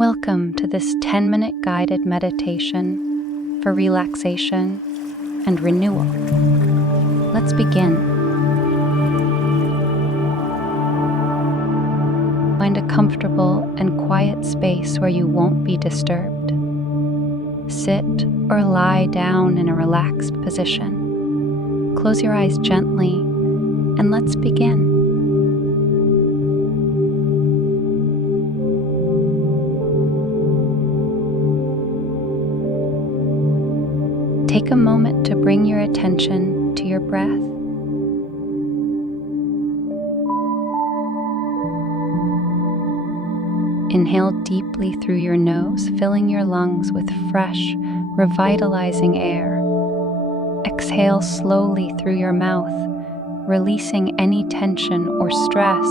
Welcome to this 10-minute guided meditation for relaxation and renewal. Let's begin. Find a comfortable and quiet space where you won't be disturbed. Sit or lie down in a relaxed position. Close your eyes gently and let's begin. Take a moment to bring your attention to your breath. Inhale deeply through your nose, filling your lungs with fresh, revitalizing air. Exhale slowly through your mouth, releasing any tension or stress.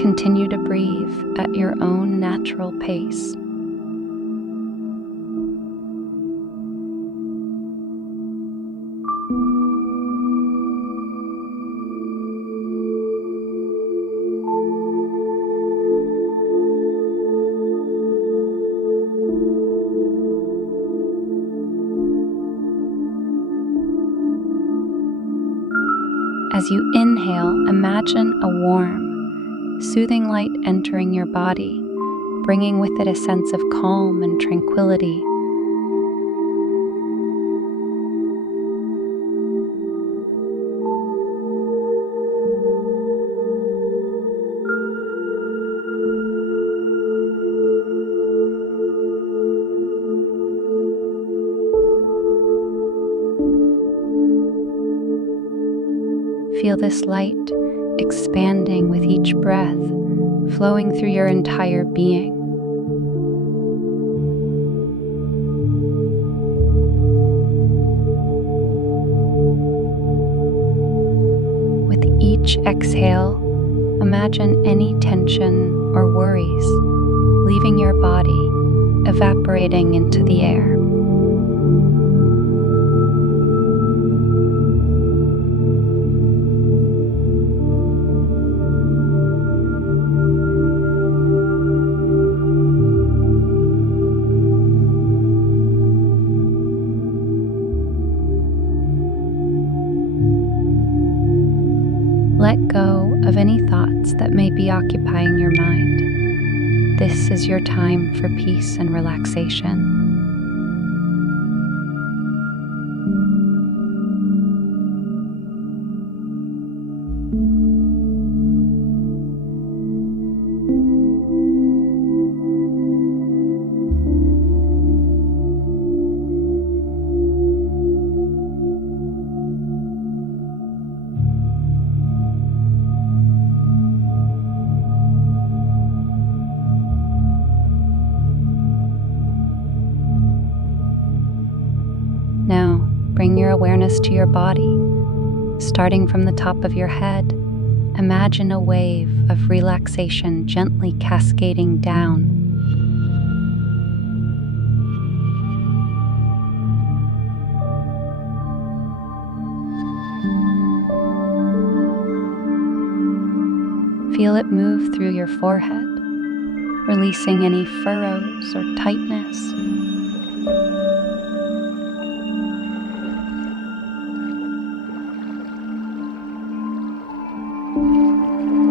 Continue to breathe at your own natural pace. As you inhale, imagine a warm, soothing light entering your body, bringing with it a sense of calm and tranquility. Feel this light expanding with each breath, flowing through your entire being. With each exhale, imagine any tension or worries leaving your body, evaporating into the air. Let go of any thoughts that may be occupying your mind. This is your time for peace and relaxation. Now, bring your awareness to your body. Starting from the top of your head, imagine a wave of relaxation gently cascading down. Feel it move through your forehead, releasing any furrows or tightness.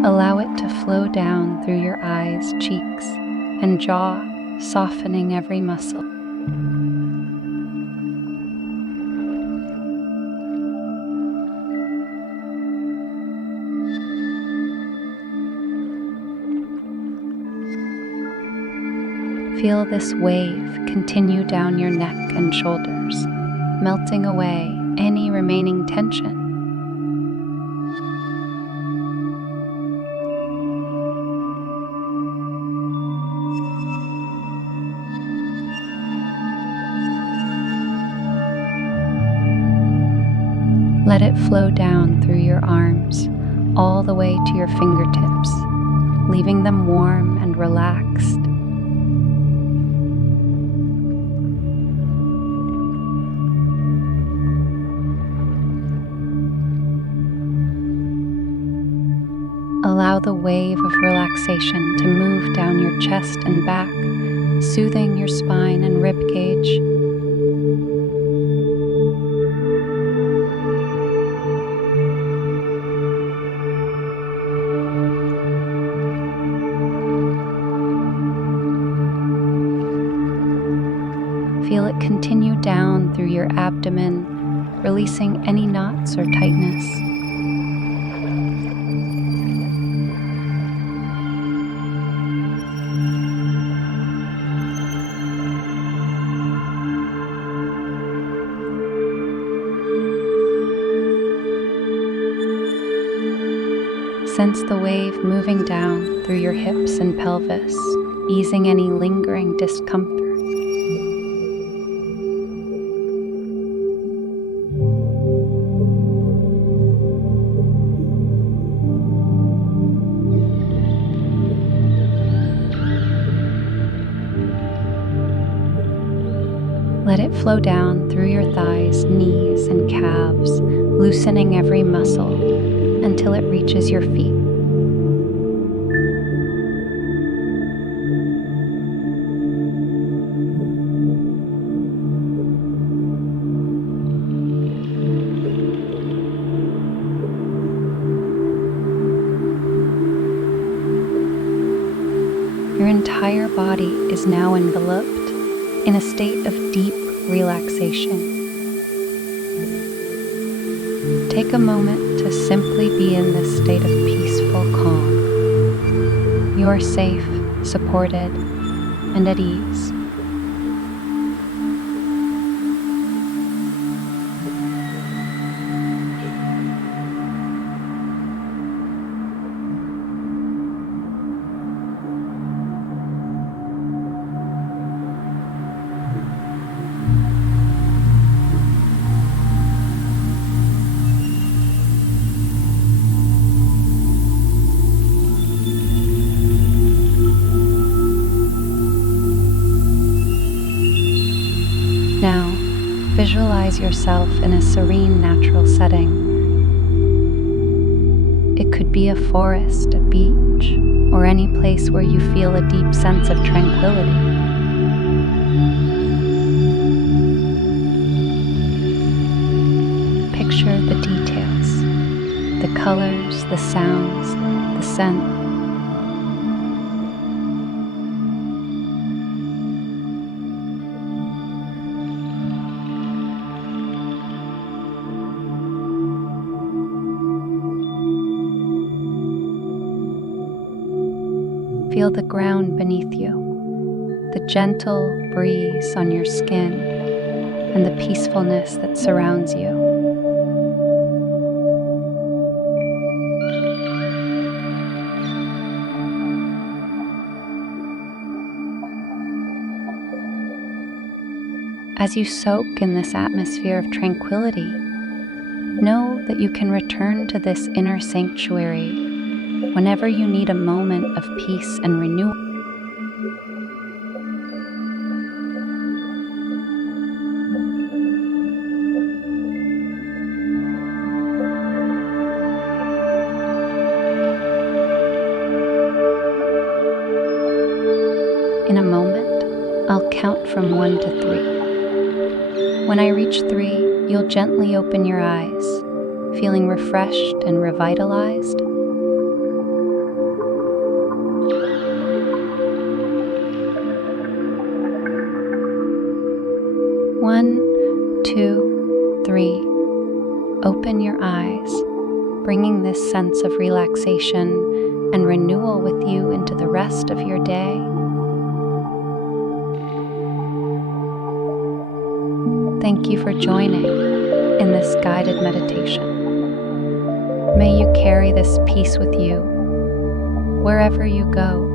Allow it to flow down through your eyes, cheeks, and jaw, softening every muscle. Feel this wave continue down your neck and shoulders, melting away any remaining tension. Let it flow down through your arms, all the way to your fingertips, leaving them warm and relaxed. allow the wave of relaxation to move down your chest and back, soothing your spine and rib cage. Feel it continue down through your abdomen, releasing any knots or tightness. Sense the wave moving down through your hips and pelvis, easing any lingering discomfort. Let it flow down through your thighs, knees, and calves, loosening every muscle until it reaches your feet. Your entire body is now enveloped in a state of deep relaxation. Take a moment to simply be in this state of peaceful calm. You are safe, supported, and at ease. Now, visualize yourself in a serene natural setting. It could be a forest, a beach, or any place where you feel a deep sense of tranquility. Picture the details, the colors, the sounds, the scent. Feel the ground beneath you, the gentle breeze on your skin, and the peacefulness that surrounds you. As you soak in this atmosphere of tranquility, know that you can return to this inner sanctuary whenever you need a moment of peace and renewal. In a moment, I'll count from 1 to 3. When I reach 3, you'll gently open your eyes, feeling refreshed and revitalized. 1, 2, 3. Open your eyes, bringing this sense of relaxation and renewal with you into the rest of your day. Thank you for joining in this guided meditation. May you carry this peace with you wherever you go.